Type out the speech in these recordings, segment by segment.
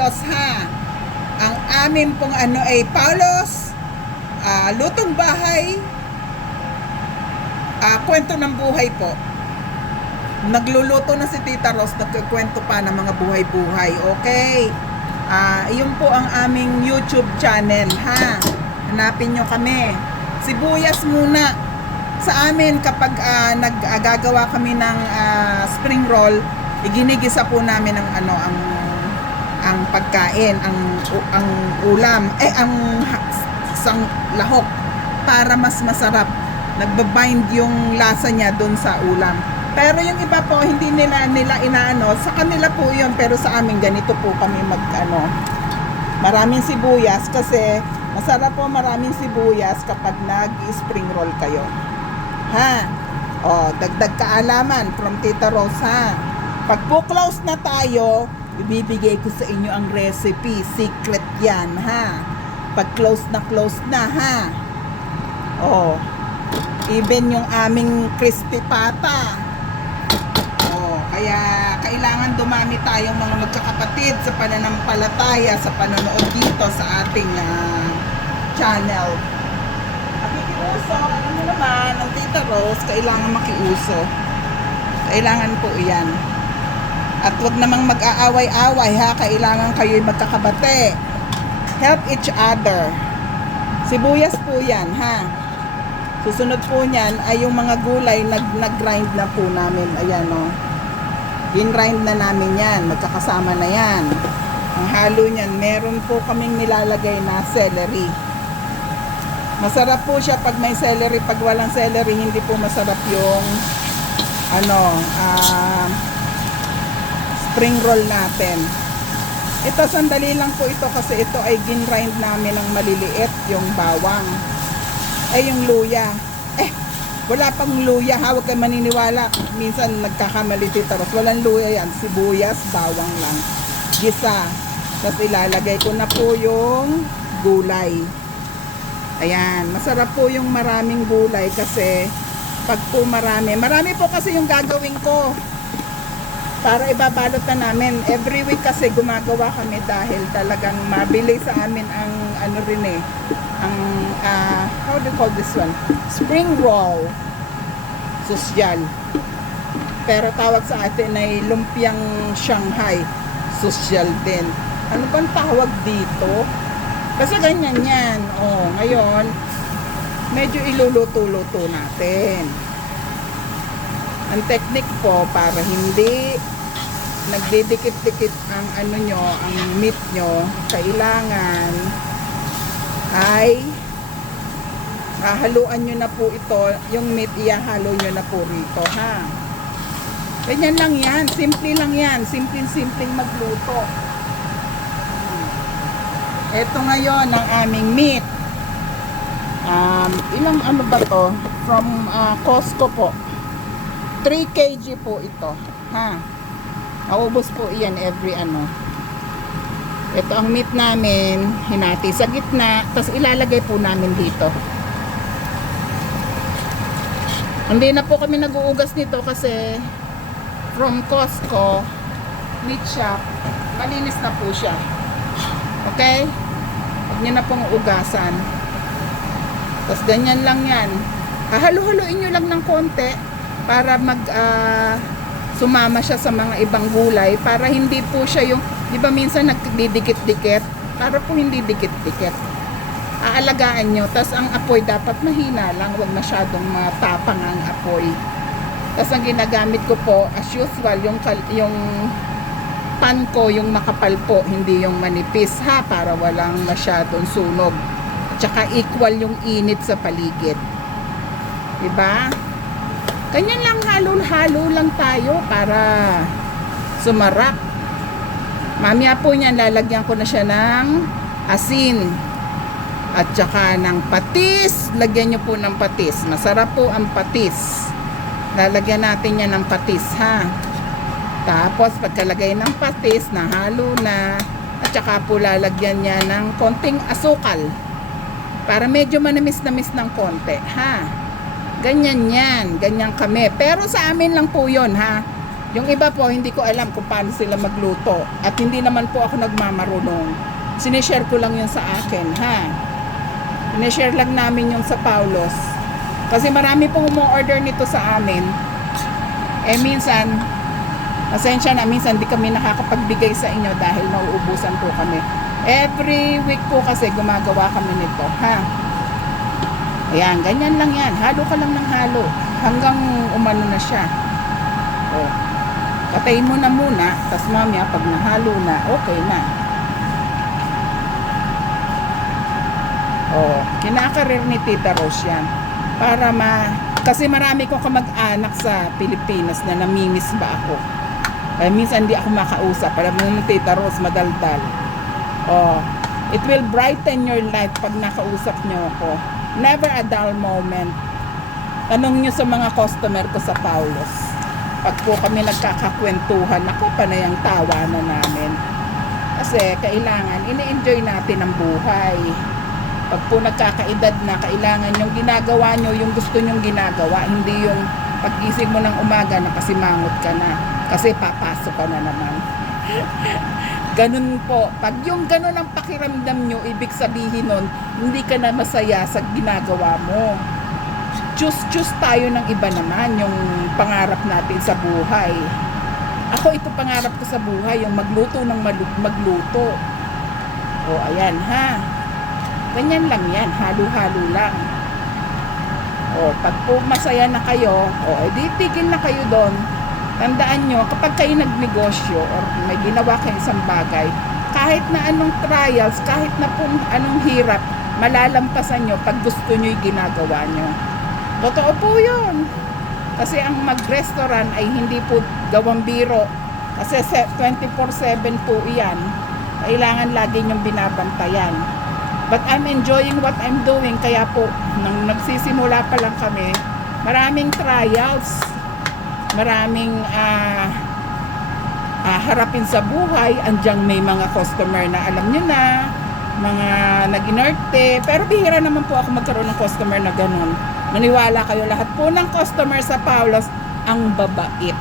Carlos, ha. Ang amin pong ano ay Paulos, lutong bahay, kwento ng buhay po. Nagluluto na si Tita Ros, nagkikwento pa ng mga buhay-buhay. Okay? Yun po ang aming YouTube channel, ha. Hanapin nyo kami. Sibuyas muna. Sa amin, kapag naggagawa kami ng spring roll, iginigisa po namin ang ang pagkain, ang ulam, ang lahok para mas masarap. Nagbabind yung lasa niya doon sa ulam. Pero yung iba po, hindi nila inaano, sa kanila po yun, pero sa amin ganito po kami maraming sibuyas kasi masarap po maraming sibuyas kapag nag-spring roll kayo. Ha? Dagdag kaalaman from Tita Rosa. Pag po close na tayo, ibibigay ko sa inyo ang recipe. Secret yan, ha? Pag close na, ha? Even yung aming crispy pata. Kaya kailangan dumami tayong mga magkakapatid sa pananampalataya, sa panonood dito sa ating channel. Makikiuso, alam mo naman, ang Tita Rose, kailangan makiuso. Kailangan po iyan. At wag namang mag-aaway-away, ha? Kailangan kayo'y magkakabate. Help each other. Sibuyas po yan, ha? Susunod po niyan ay yung mga gulay, nag-grind na po namin. Ayan, gin-grind na namin yan. Magkakasama na yan. Ang halo niyan, meron po kaming nilalagay na celery. Masarap po siya pag may celery. Pag walang celery, hindi po masarap yung spring roll natin. Ito, sandali lang po ito kasi ito ay gin-grind namin ng maliliit, yung bawang. Yung luya. Wala pang luya, ha? Huwag kayo maniniwala. Minsan nagkakamali Tita Ros. Walang luya yan. Sibuyas, bawang lang. Gisa. Tapos ilalagay ko na po yung gulay. Ayan. Masarap po yung maraming gulay kasi pag po marami po kasi yung gagawin ko. Para ibabalot na namin. Every week kasi gumagawa kami dahil talagang mabili sa amin ang ang how do you call this one? Spring roll. Sosyal. Pero tawag sa atin ay lumpiang Shanghai. Sosyal din. Ano bang tawag dito? Kasi ganyan yan. Ngayon, medyo iluluto-luto natin. Ang technique po para hindi nagdidikit-dikit ang ang meat nyo, kailangan ay haluan nyo na po ito, yung meat ihahalo nyo na po rito, ha. Ganyan lang yan, simple lang yan, simpleng magluto. Ito ngayon ang aming meat. Ilang ba to? From Costco po. 3 kg po ito, ha. Naubos po iyan every Ito ang meat namin, hinati sa gitna, tapos ilalagay po namin dito. Hindi na po kami nag-uugas nito kasi from Costco meat shop, malinis na po siya. Okay? Huwag nyo na pong ugasan. Tapos ganyan lang yan. Hahalu-haluin nyo lang ng konti para sumama siya sa mga ibang gulay para hindi po siya yung, di ba minsan nagdidikit-dikit, para po hindi dikit-dikit. Aalagaan nyo, tas ang apoy dapat mahina lang, huwag masyadong matapang ang apoy. Tas ang ginagamit ko po as usual, yung pan ko, yung makapal po, hindi yung manipis, ha, para walang masyadong sunog at saka equal yung init sa paligid, diba? Ganyan lang, halo-halo lang tayo para sumarap. Mamaya po niyan, lalagyan ko na siya ng asin at saka ng patis. Lagyan nyo po ng patis. Masarap po ang patis. Lalagyan natin yan ng patis, ha. Tapos pagkalagay ng patis, nahalo na, at saka po lalagyan niya ng konting asukal para medyo manamis-namis ng konti, ha. Ganyan yan, ganyan kami. Pero sa amin lang po yun, ha. Yung iba po, hindi ko alam kung paano sila magluto. At hindi naman po ako nagmamarunong. Sinishare ko lang yun sa akin, ha? Sinishare lang namin yung sa Paulos. Kasi marami pong umu-order nito sa amin. Eh minsan, pasensya na, minsan di kami nakakapagbigay sa inyo dahil nauubusan po kami. Every week po kasi gumagawa kami nito, ha? Ayan, ganyan lang yan. Halo ka lang ng halo. Hanggang umano na siya. O, patayin mo na muna. Tapos mamaya, pag nahalo na, okay na. O, kinakarir ni Tita Rose yan. Para kasi marami kong kamag-anak sa Pilipinas na namimiss ba ako. Kaya minsan di ako makausap. Alam mo ni Tita Rose, madaldal. O, it will brighten your life pag nakausap nyo ako. Never a dull moment. Tanong nyo sa mga customer ko sa Paulos. Pag po kami nagkakakwentuhan, ako panay ang tawa na namin. Kasi kailangan, ini-enjoy natin ang buhay. Pag po nagkakaedad na, kailangan yung ginagawa nyo, yung gusto nyong ginagawa. Hindi yung pag-isip mo ng umaga na kasi mangot ka na. Kasi papasok ka na naman. Ganun po. Pag yung ganun ang pakiramdam nyo, ibig sabihin nun, hindi ka na masaya sa ginagawa mo. Choose tayo ng iba naman, yung pangarap natin sa buhay. Ako, ito pangarap ko sa buhay, yung magluto ng magluto. O, ayan ha. Ganyan lang yan, halo-halo lang. O, pag po masaya na kayo, o, edi tigil na kayo doon. Tandaan nyo, kapag kayo nagnegosyo or may ginawa kayo isang bagay, kahit na anong trials, kahit na po anong hirap, malalampasan nyo pag gusto nyo yung ginagawa nyo. Totoo po yun. Kasi ang mag-restaurant ay hindi po gawang biro. Kasi 24/7 po iyan. Kailangan lagi nyong binabantayan. But I'm enjoying what I'm doing. Kaya po, nang nagsisimula pa lang kami, maraming trials. Maraming harapin sa buhay. Andyang may mga customer na alam nyo na, mga nag-inerte. Pero bihira naman po ako magkaroon ng customer na ganun. Maniwala kayo, lahat po ng customer sa Paulos ang babait.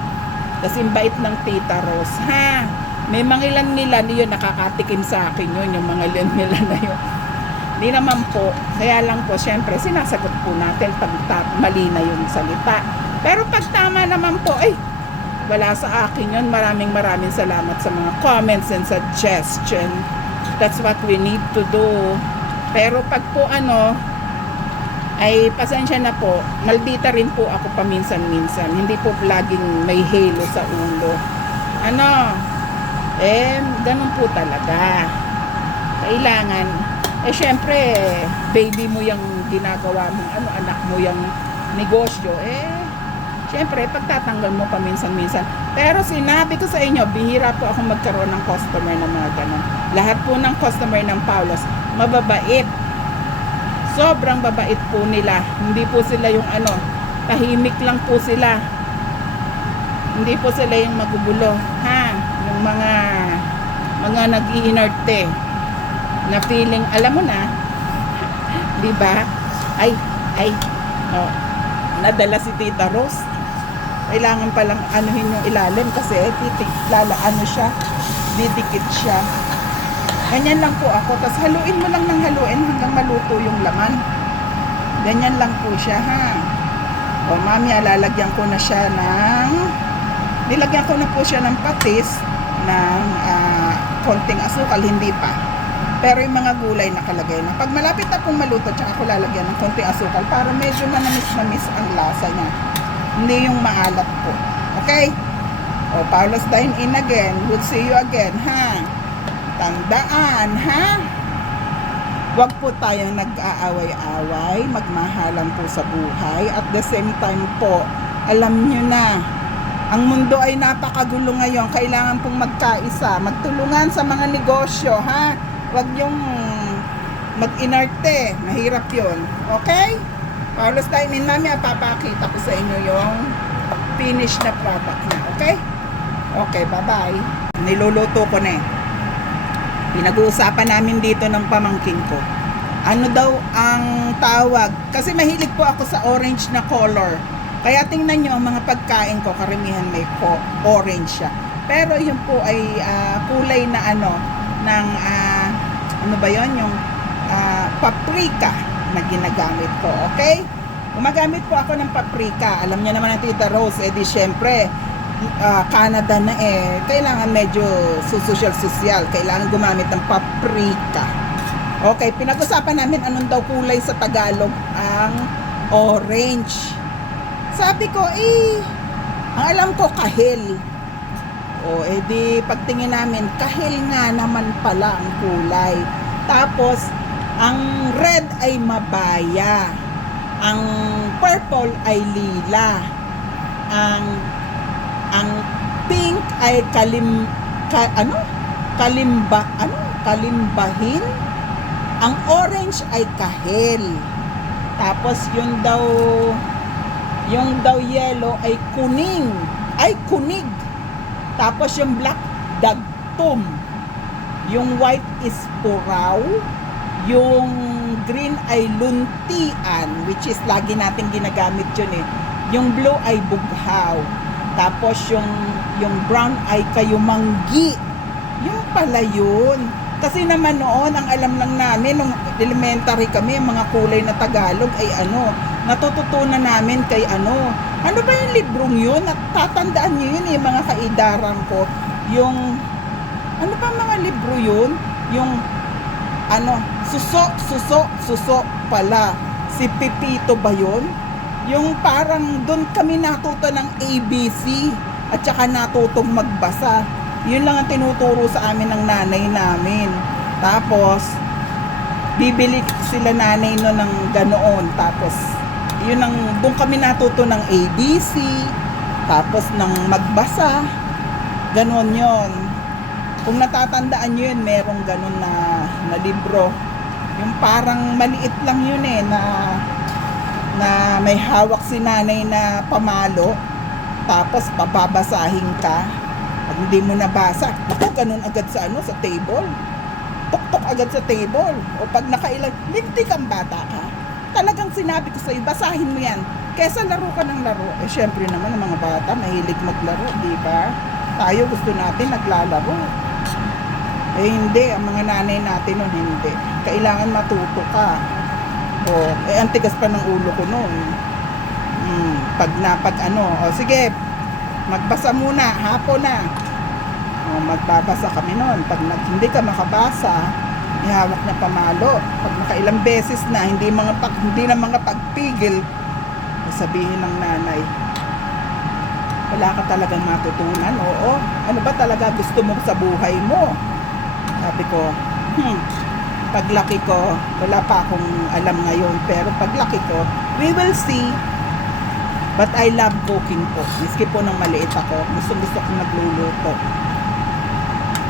Kasi bait ng Tita Rose, ha? May mga ilan-ilan yun nakakatikim sa akin yun, yung mga ilan-ilan na yun. Hindi naman po. Kaya lang po, syempre, sinasagot po natin pag mali na yung salita. Pero pag tama naman po, wala sa akin yun. Maraming salamat sa mga comments and suggestion. That's what we need to do. Pero pag po ay pasensya na po, maldita rin po ako paminsan-minsan. Hindi po laging may halo sa ulo. Ganun po talaga. Kailangan, syempre, baby mo yung ginagawa mo, anak mo yung negosyo, syempre, pagtatanggal mo paminsan-minsan. Pero sinabi ko sa inyo, bihira po ako magkaroon ng customer na mga ganun. Lahat po ng customer ng Paulos, mababait. Sobrang babait po nila. Hindi po sila yung tahimik lang po sila. Hindi po sila yung magugulo, ha? Yung mga nag-iinerte na feeling, alam mo na, di ba? Nadala si Tita Rose. Kailangan palang anuhin yung ilalim kasi didikit siya. Ganyan lang po ako. Tapos haluin mo lang ng haluin hanggang maluto yung laman. Ganyan lang po siya, ha. O, mamaya lalagyan ko na siya nilagyan ko na po siya ng patis ng konting asukal, hindi pa. Pero yung mga gulay nakalagay na. Pag malapit na pong maluto, tsaka ko lalagyan ng konting asukal para medyo manamis ang lasa niya. Hindi yung maalat po. Okay? O, Paulos Dine In again. We'll see you again, ha? Tandaan, ha? Huwag po tayong nag-aaway-away, magmahalan po sa buhay. At the same time po, alam nyo na, ang mundo ay napakagulo ngayon. Kailangan pong magkaisa, magtulungan sa mga negosyo, ha? Huwag yung mag-inarte. Mahirap yun. Okay? Paulos Dine In, mamaya papakita ko sa inyo yung finished na product na. Okay? Okay, bye-bye. Niluluto ko na Pinag-uusapan namin dito ng pamangkin ko. Ano daw ang tawag? Kasi mahilig po ako sa orange na color. Kaya tingnan nyo, ang mga pagkain ko, karamihan may orange siya. Pero yun po ay kulay na ano, ng, ano ba yun? Yung paprika na ginagamit ko, okay? Gumagamit po ako ng paprika. Alam niyo naman ang Tita Rose, di syempre, Canada na kailangan medyo social. Kailangan gumamit ng paprika. Okay, pinag-usapan namin anong daw kulay sa Tagalog ang orange. Sabi ko, ang alam ko kahil. O, di pagtingin namin, kahil nga naman pala ang kulay. Tapos, ang red ay mabaya. Ang purple ay lila. Ang pink ay kalimbahin. Ang orange ay kahel. Tapos yung daw yellow ay kunig. Tapos yung black, dagtum. Yung white is puraw. Yung green ay luntian, which is lagi natin ginagamit yun Yung blue ay bughaw. Tapos yung brown ay kayumanggi. Yung pala yun. Kasi naman noon, ang alam lang namin, nung elementary kami, mga kulay na Tagalog ay natututunan namin kay ano ba yung librong yun? Tatandaan nyo yun mga kaidaran ko. Yung, ano ba mga libro yun? Yung, suso pala. Si Pipito ba yun? Yung parang doon kami natuto ng ABC at saka natutong magbasa. Yun lang ang tinuturo sa amin ng nanay namin. Tapos, bibili sila nanay no ng ganoon. Tapos, yun ang, doon kami natuto ng ABC. Tapos, ng magbasa. Ganon yun. Kung natatandaan nyo yun, merong ganon na libro. Yung parang maliit lang yun na may hawak si nanay na pamalo. Tapos, pababasahin ka. Pag hindi mo nabasa, ako ganun agad sa sa table. Tok agad sa table. O pag nakailan, lintik ang bata ka. Talagang sinabi ko sa'yo, basahin mo yan. Kesa laro ka ng laro. Syempre naman, ang mga bata, mahilig maglaro, di ba? Tayo gusto natin naglalaro. Hindi, ang mga nanay natin nun, hindi. Kailangan matuto ka. Ang tigas pa ng ulo ko nun. Sige, magbasa muna, hapon na. Magbabasa kami noon. Pag hindi ka makabasa, ihawak na pamalo. Pag nakailang beses na, hindi na mga pagpigil, sabihin ng nanay, wala ka talagang matutunan. Oo, ano ba talaga gusto mo sa buhay mo? Sabi ko, paglaki ko, wala pa akong alam ngayon, pero paglaki ko, we will see. But I love cooking po. Miski po nang maliit ako, gusto ko magluluto.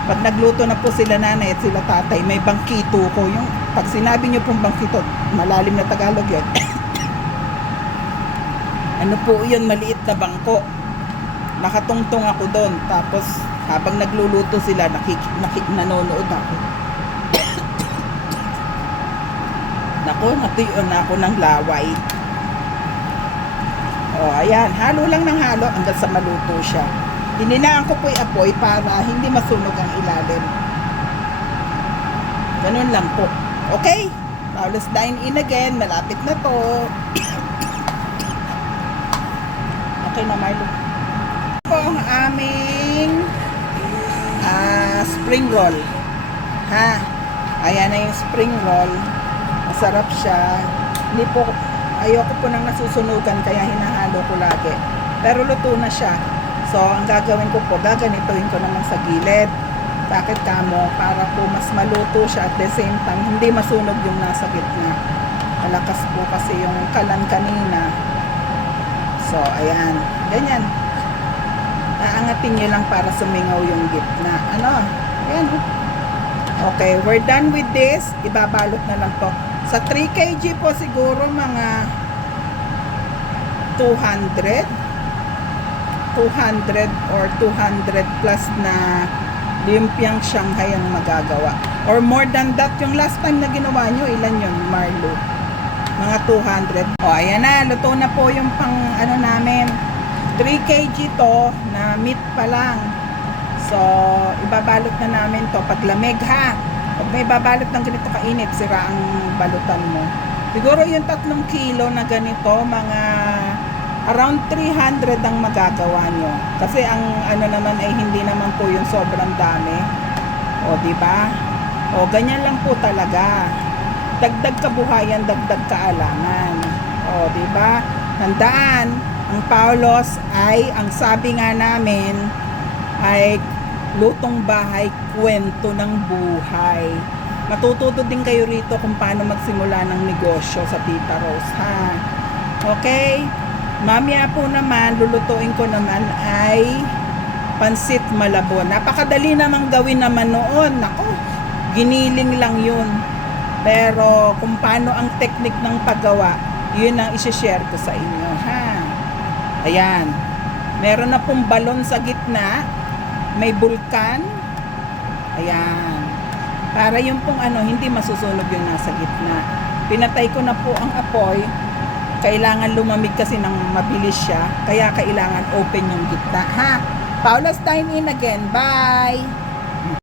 Pag nagluto na po sila nanay at sila tatay, may bangkito ko. Yung, pag sinabi nyo pong bangkito, malalim na Tagalog yun. Ano po yun, maliit na bangko. Nakatungtong ako doon. Tapos, habang nagluluto sila, nanonood ako. Natuyon na ako ng laway. Ayan, halo lang ng halo hanggang sa maluto siya. Hininaan ko po yung apoy para hindi masunog ang ilalim. Ganun lang po. Okay? Now let's dine in again. Malapit na to. Okay na, Marlo. Po ang aming spring roll. Ayan na yung spring roll. Masarap siya. Ayoko po nang nasusunugan kaya hinahalo ko lagi. Pero luto na siya. So, ang gagawin ko po, gaganituin ko naman sa gilid. Bakit kamo? Para po mas maluto siya at the same time, hindi masunog yung nasa gitna. Malakas po kasi yung kalan kanina. So, ayan. Ganyan. Aangatin nyo lang para sumingaw yung gitna. Ayan. Okay, we're done with this. Ibabalot na lang po. Sa 3 kg po siguro mga 200 or 200 plus na lumpiang Shanghai ang magagawa. Or more than that, yung last time na ginawa nyo, ilan yun, Marlo? Mga 200. O, ayan na. Luto na po yung pang ano namin. 3 kg to na meat pa lang. So, ibabalot na namin to pag lamig ha. Pag may babalot ng ganito kainit, sira ang balutan mo. Siguro yung 3 kilo na ganito, mga around 300 ang magagawa nyo. Kasi ang ano naman ay hindi naman po yung sobrang dami. O, di ba? O, ganyan lang po talaga. Dagdag kabuhayan, dagdag kaalaman. O, di ba? Tandaan, ang Paulos ay, ang sabi nga namin, ay lutong bahay, kwento ng buhay. Matututo din kayo rito kung paano magsimula ng negosyo sa Tita Rose, ha? Okay? Mamaya po naman, lulutuin ko naman ay pansit malabon. Napakadali namang gawin naman noon. Nako, giniling lang yun. Pero kung paano ang technique ng paggawa, yun ang isi-share ko sa inyo, ha? Ayan. Meron na pong balon sa gitna. May bulkan. Ayan. Para yung pong ano, hindi masusunog yung nasa gitna. Pinatay ko na po ang apoy. Kailangan lumamig kasi ng mabilis siya. Kaya kailangan open yung gitna, ha? Paula's Dine In again. Bye!